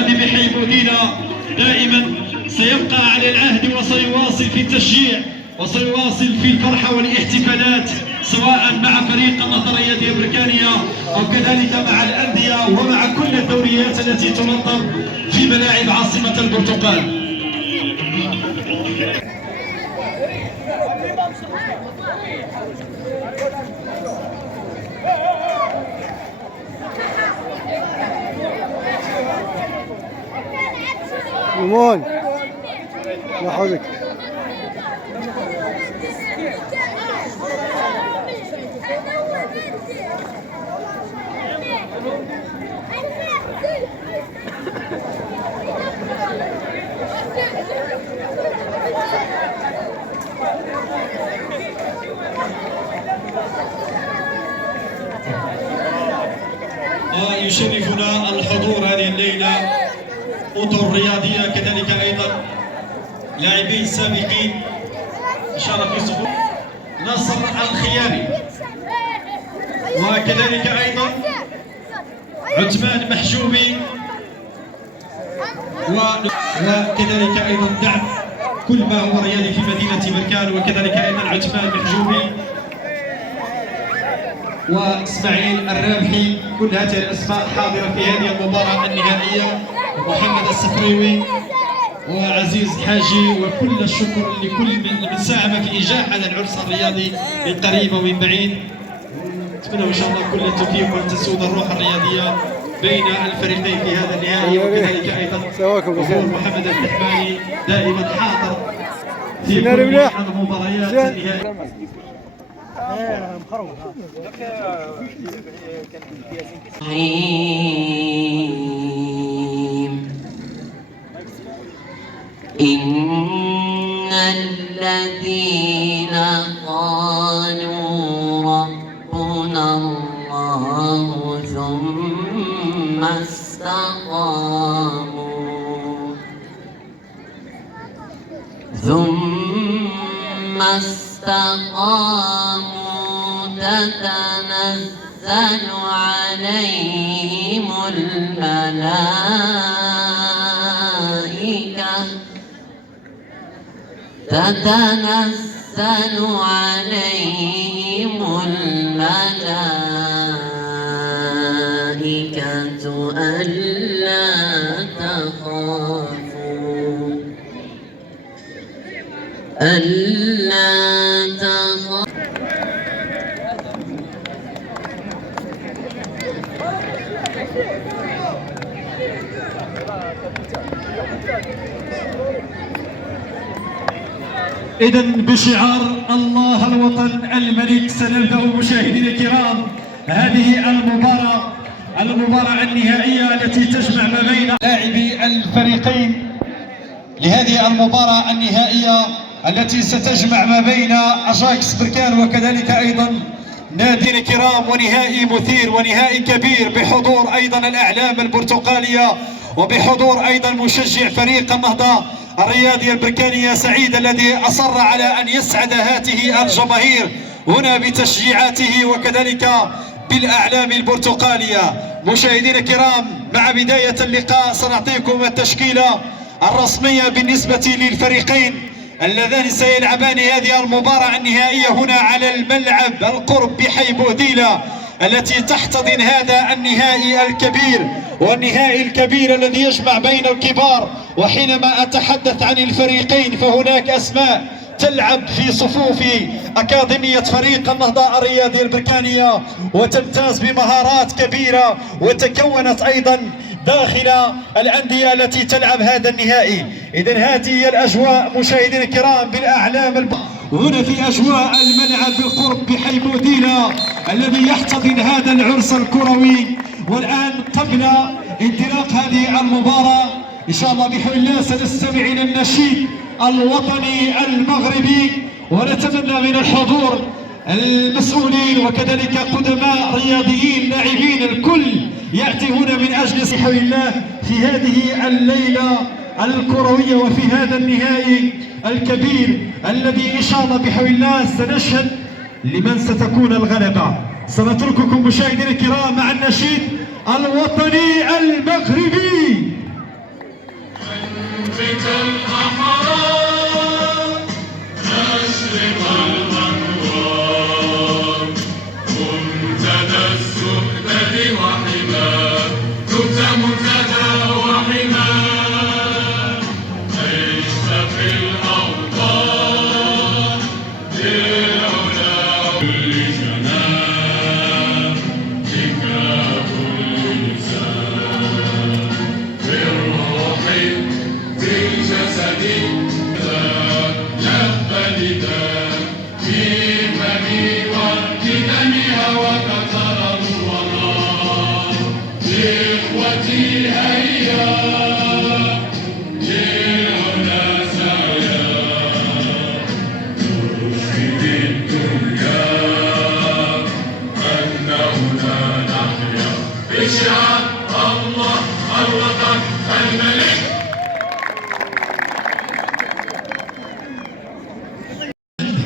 الرياضي بحي بودينا دائما سيبقى على العهد وسيواصل في التشجيع وسيواصل في الفرحة والاحتفالات سواء مع فريق النهضة الرياضية بركانية أو كذلك مع الأندية ومع كل الدوريات التي تنظم في ملاعب عاصمة البرتقال. مون لا حولك. يشرفنا الحضور هذه الليلة أطر رياضية كذلك أيضا لاعبين سابقين شرف يوسف نصر الخياري وكذلك أيضا عثمان محجوبي وكذلك أيضا دعم كل ما هو رياضي في مدينة بركان وكذلك أيضا عثمان محجوبي واسماعيل الرابحي. كل هذه الاسماء حاضره في هذه المباراه النهائيه. محمد السفريوي وعزيز حاجي وكل الشكر لكل من ساهم في انجاح هذا العرس الرياضي من قريب ومن بعيد. نتمنى ان شاء الله كل التوفيق وتسود الروح الرياضيه بين الفريقين في هذا النهائي وكذلك ايضا محمد الحكماني دائما حاضر في كل المباريات النهائيه. إن الذين قالوا ربنا الله ثم استقاموا تتنزل عليهم الملائكة ألا تخافوا إذن بشعار الله الوطن الملك سنبدأ مشاهدينا الكرام هذه المباراة النهائية التي تجمع ما بين لاعبي الفريقين لهذه المباراة النهائية التي ستجمع ما بين أجاكس بركان وكذلك أيضا نادي الكرام، ونهائي مثير ونهائي كبير بحضور أيضا الأعلام البرتقالية وبحضور أيضا مشجع فريق النهضة الرياضي البركانية سعيد الذي أصر على أن يسعد هذه الجماهير هنا بتشجيعاته وكذلك بالأعلام البرتقالية. مشاهدينا الكرام، مع بداية اللقاء سنعطيكم التشكيلة الرسمية بالنسبة للفريقين اللذان سيلعبان هذه المباراة النهائية هنا على الملعب القرب بحي بوديلة التي تحتضن هذا النهائي الكبير والنهائي الكبير الذي يجمع بين الكبار. وحينما أتحدث عن الفريقين فهناك أسماء تلعب في صفوف أكاديمية فريق النهضة الرياضي البركانية وتمتاز بمهارات كبيرة وتكونت أيضا داخل الأندية التي تلعب هذا النهائي. إذن هذه هي الأجواء مشاهدينا الكرام بالأعلام هنا في أجواء الملعب بالقرب بحي بوديلة الذي يحتضن هذا العرس الكروي. والآن قبل انطلاق هذه المباراة إن شاء الله بحول الله سنستمع إلى النشيد الوطني المغربي، ونتمنى من الحضور المسؤولين وكذلك قدماء رياضيين لاعبين الكل يأتي هنا من أجل بحول الله في هذه الليلة الكروية وفي هذا النهائي الكبير الذي إن شاء الله بحول الله سنشهد لمن ستكون الغلبة. سنترككم مشاهدينا الكرام مع النشيد الوطني المغربي.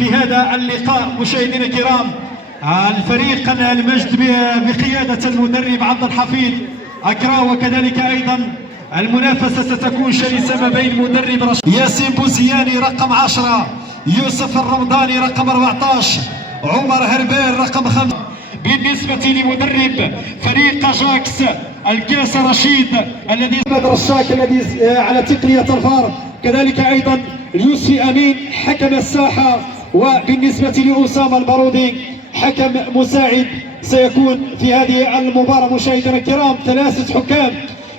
في هذا اللقاء مشاهدينا الكرام الفريق المجد بقيادة المدرب عبد الحفيظ أكرا، وكذلك أيضا المنافسة ستكون شرسة ما بين مدرب ياسين بوزياني رقم 10، يوسف الرمضاني رقم 14، عمر هربيل رقم 5. بالنسبة لمدرب فريق أجاكس الكاس رشيد الذي رشاك الذي على تقنية الفار، كذلك أيضا اليوسفي أمين حكم الساحة، وبالنسبة لأسامة البارودي حكم مساعد. سيكون في هذه المباراة مشاهدينا الكرام 3 حكام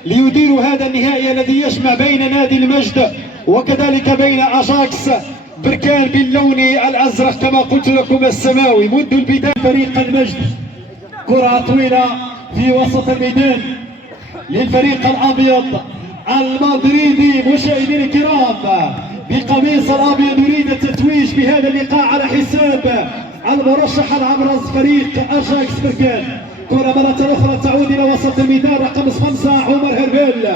ليديروا هذا النهائي الذي يجمع بين نادي المجد وكذلك بين أجاكس بركان باللون الأزرق كما قلت لكم السماوي منذ البداية. فريق المجد كرة طويلة في وسط الميدان للفريق الأبيض المدريدي مشاهدينا الكرام بقميص الأبيض يريد التتويج بهذا اللقاء على حساب المرشح الأبرز فريق أجاكس بركان. كرة مرة أخرى تعود إلى وسط الميدان رقم 5 عمر هربيل.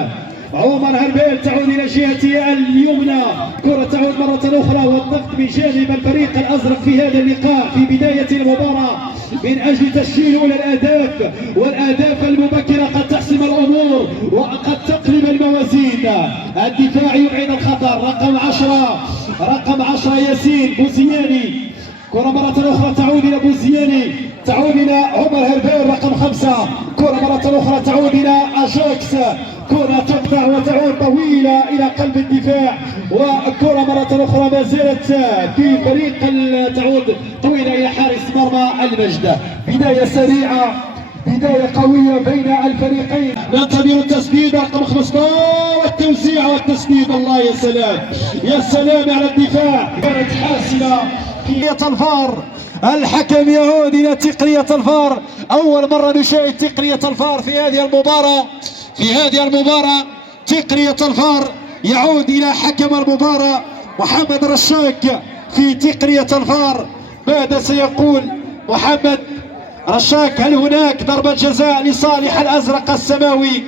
عمر هربيل تعود إلى جهة اليمنى، كرة تعود مرة أخرى والضغط من جانب الفريق الأزرق في هذا اللقاء في بداية المباراة من أجل تسجيل أولى الأهداف، والأهداف المبكرة قد تحسم الأمور وقد تقلب الموازين. الدفاع يبعد الخطر رقم 10 ياسين بوزياني. كرة مرة أخرى تعود إلى بوزياني، تعود إلى عمر هربيل رقم 5. كرة مرة أخرى تعود إلى أجاكس، كرة تقطع وتعود طويلة إلى قلب الدفاع، وكرة مرة أخرى ما زالت في فريق تعود طويلة إلى حارس مرمى المجد. بداية سريعة، بداية قوية بين الفريقين. ننتظر التسديد رقم 15 والتوزيع والتسديد. الله يا سلام يا سلام على الدفاع، كانت حاسمة. تقنية الفار، الحكم يعود إلى تقنية الفار. أول مرة نشاهد تقنية الفار في هذه المباراة. تقنية الفار يعود إلى حكم المباراة محمد رشاك في تقنية الفار. ماذا سيقول محمد رشاك؟ هل هناك ضربة جزاء لصالح الأزرق السماوي؟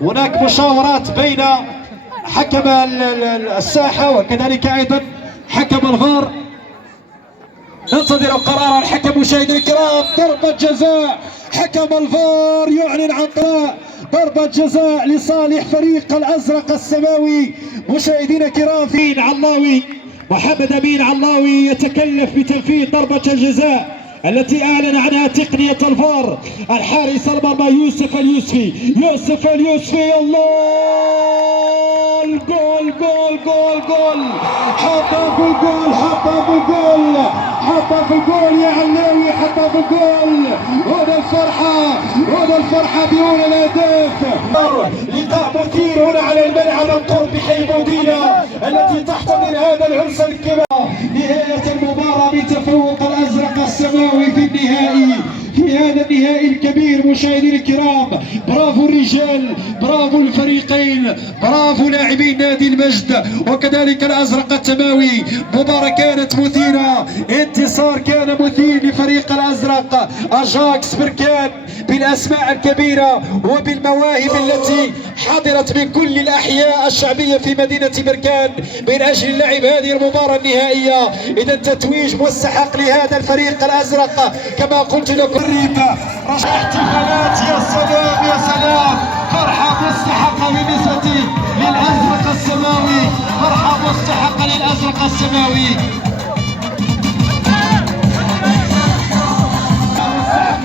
هناك مشاورات بين حكم الساحة وكذلك أيضا حكم الفار. ننتظر قرار الحكم مشاهدينا الكرام. ضربة جزاء، حكم الفار يعلن عن قرار ضربة جزاء لصالح فريق الأزرق السماوي. مشاهدينا الكرام في علاوي، محمد أمين علاوي يتكلف بتنفيذ ضربة الجزاء التي أعلن عنها تقنية الفار. الحارس المرمى يوسف اليوسفي. الله، الجول جول جول جول، حطها في الجول يا علاوي، حطها في الجول. هذا الفرحة بأولى الأهداف. لقاء مثير هنا على الملعب القرب بحي بودينا التي تحتضن هذا العرس الكبير. نهاية المباراة بتفوق الأزرق السماوي في هذا النهائي الكبير. مشاهدينا الكرام، برافو الرجال، برافو الفريقين، برافو لاعبين نادي المجد وكذلك الأزرق السماوي. مباراة كانت مثيرة، انتصار كان مثير لفريق الأزرق أجاكس بركان بالأسماء الكبيرة وبالمواهب التي حضرت من كل الأحياء الشعبية في مدينة بركان من أجل لعب هذه المباراة النهائية. إذا التتويج مستحق لهذا الفريق الأزرق كما قلت لكم. احتفالات، يا سلام، فرحة مستحقة بالنسبة للأزرق السماوي، فرحة مستحقة للأزرق السماوي.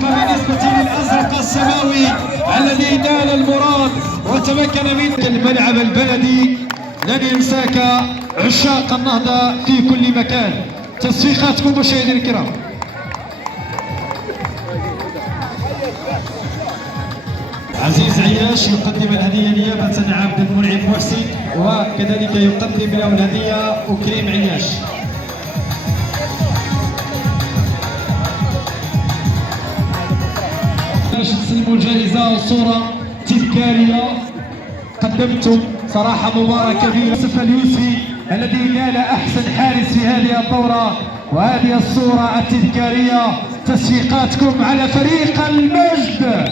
بالنسبة للأزرق السماوي الذي نال المراد وتمكن من الملعب البلدي. لن ينساك عشاق النهضة في كل مكان. تصفيقاتكم مشاهدينا الكرام. عزيز عياش يقدم الهدية نيابة عن عبد المنعم محسن، وكذلك يقدم له الهدية أكريم عياش. باش تسلموا الجائزة وصورة تذكارية. قدمتم صراحة مباراة كبيرة. يوسف اليوسفي الذي نال أحسن حارس في هذه الدورة، وهذه الصورة التذكارية. تصفيقاتكم على فريق المجد.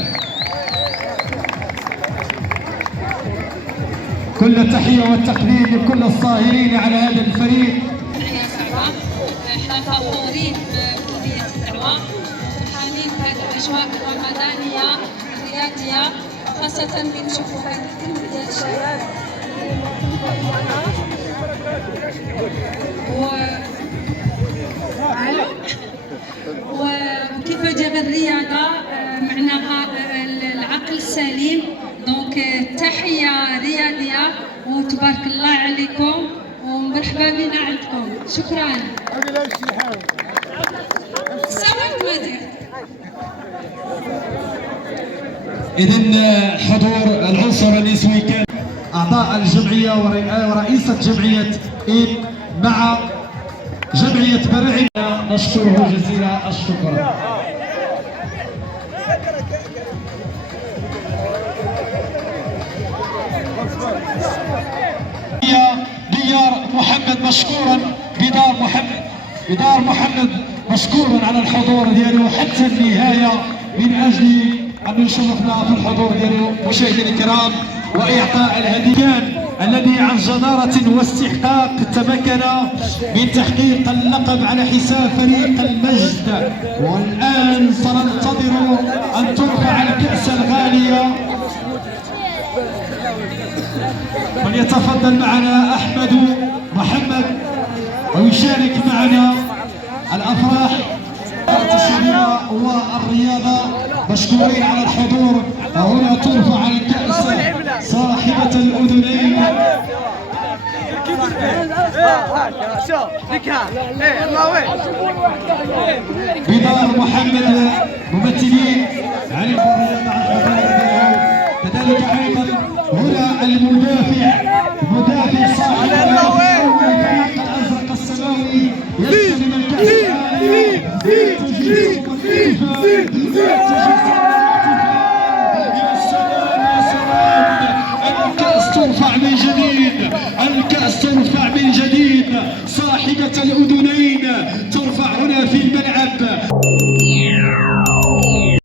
كل التحية والتقدير لكل الصاهرين على هذا الفريق. فخورين بكلية الدعوة، فرحانين بهذه الأجواء الرمضانية الرياضية، خاصة اللي نشوفوا هذه الكم ديال الشباب وكيف دير الرياضة معناها العقل السليم. دونك تحية رياضية وتبارك الله عليكم ومرحبا بنا عندكم. شكرا. سويت مدير. إذن حضور العنصر النسوي كان أعضاء الجمعية ورئيسة جمعية إيب مع جمعية برعي، نشكره جزيل الشكر. ديار محمد مشكورا، بدار محمد مشكورا على الحضور ديالو حتى النهاية من أجل أن يشرفنا في الحضور ديالو. مشاهدينا الكرام، وإعطاء الهديان الذي عن جدارة واستحقاق تمكن من تحقيق اللقب على حساب فريق المجد. والآن سننتظر أن ترفع الكأس الغالية. فليتفضل معنا أحمد محمد ويشارك معنا الأفراح الشبيبة والرياضة. مشكورين على الحضور. وهنا ترفع الكأس صاحبة الأذنين بدار محمد، ممثلين عن الرياضة عن الحضور. كذلك أيضا هنا المدافع صاحب الفريق الأزرق السماوي يستلم الكأس ترفع من جديد. الكأس ترفع من جديد. صاحبة الأذنين ترفع هنا في الملعب.